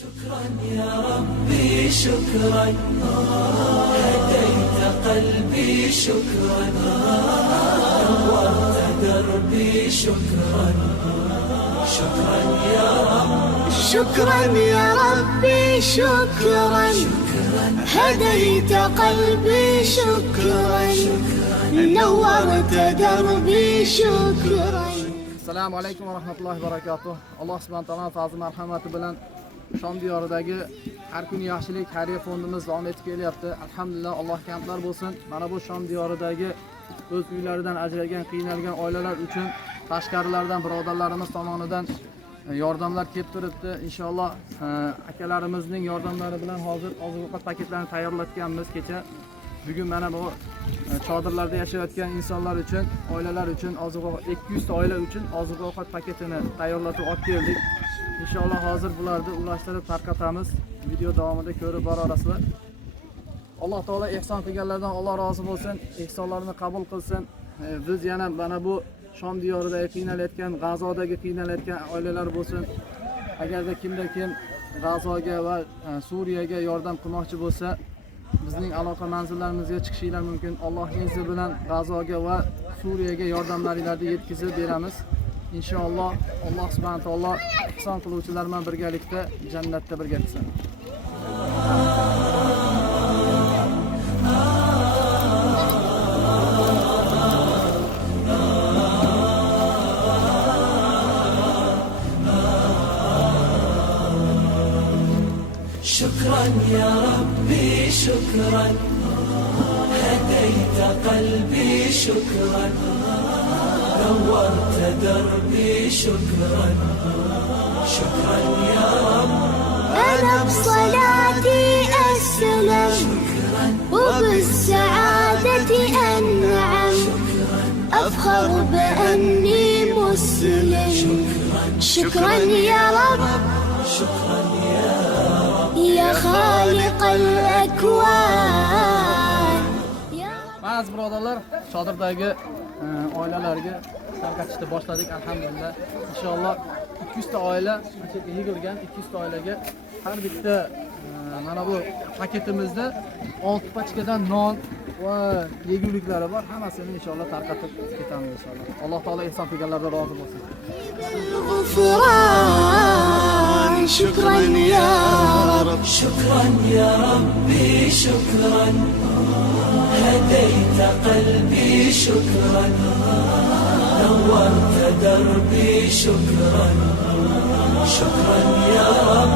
شكرا يا ربي شكرا هديت قلبي شكرا نورت دربي شكرا شكرا يا رب شكرا يا ربي شكرا هديت قلبي شكرا نورت دربي شكرا. Assalomu alaykum va rahmatullohi va barakatuh. Alloh subhanahu va taolo fazl marhamati bilan Shom diyoridagi har kun yaxshilik xayriya fondimiz davom etib kelyapti. Alhamdulillah, Allohga hamdlar bo'lsin. Mana bu Shom diyoridagi o'z uylaridan ajralgan, qiynalgan oilalar uchun tashqarilardan birodarlarimiz tomonidan yordamlar kelib turibdi. Inshaalloh akalarimizning yordamlari bilan hozir oziq-ovqat paketlarini tayyorlatganmiz kecha. Bugun mana bu chodirlarda yashayotgan insonlar uchun, oilalar uchun oziq-ovqat 200 ta oila uchun oziq-ovqat paketini tayyorlatib olib keldik. Inshaalloh hozir bularni ulashtirib tarqatamiz. Video davomida ko'rib borasizlar. Alloh taolo ihson qilganlardan Alloh rozi bo'lsin, ihsonlarini qabul qilsin. Biz yana mana bu Shom diyoridagi qiynalayotgan, G'azodagi qiynalayotgan oilalar bo'lsin. Agarda kimda kim G'azoga va Suriyaga yordam qilmoqchi bo'lsa, bizning aloqa manzillarimizga chiqishinglar mumkin. Allohning izni bilan G'azoga va Suriyaga yordamlaringizni yetkazib beramiz. Inshaalloh Alloh subhanahu va taolo ihson qiluvchilar bilan birgalikda jannatda birga qilsin. شكرا يا ربي شكرا هديت قلبي شكرا نورت دربي شكرا شكرا يا رب أنا بصلاتي أسلم وبالسعادة أنعم أفخر بأني مسلم شكرا يا رب شكرا يا خالق الأكوان. Ba'zi birodarlar chodirdagi oilalarga tarqatishni boshladik alhamdulillah. Inshaalloh 200 ta oila yig'ilgan, 200 ta oilaga har bitta mana bu paketimizda 6 pachkadan non va yeguliklari bor. Hammasini inshaalloh tarqatib ketamiz inshaalloh. Alloh taolo ihson qilganlardan rozi bo'lsin. شكرا يا رب شكرا يا ربي شكرا هديت قلبي شكرا نورت دربي شكرا شكرا يا رب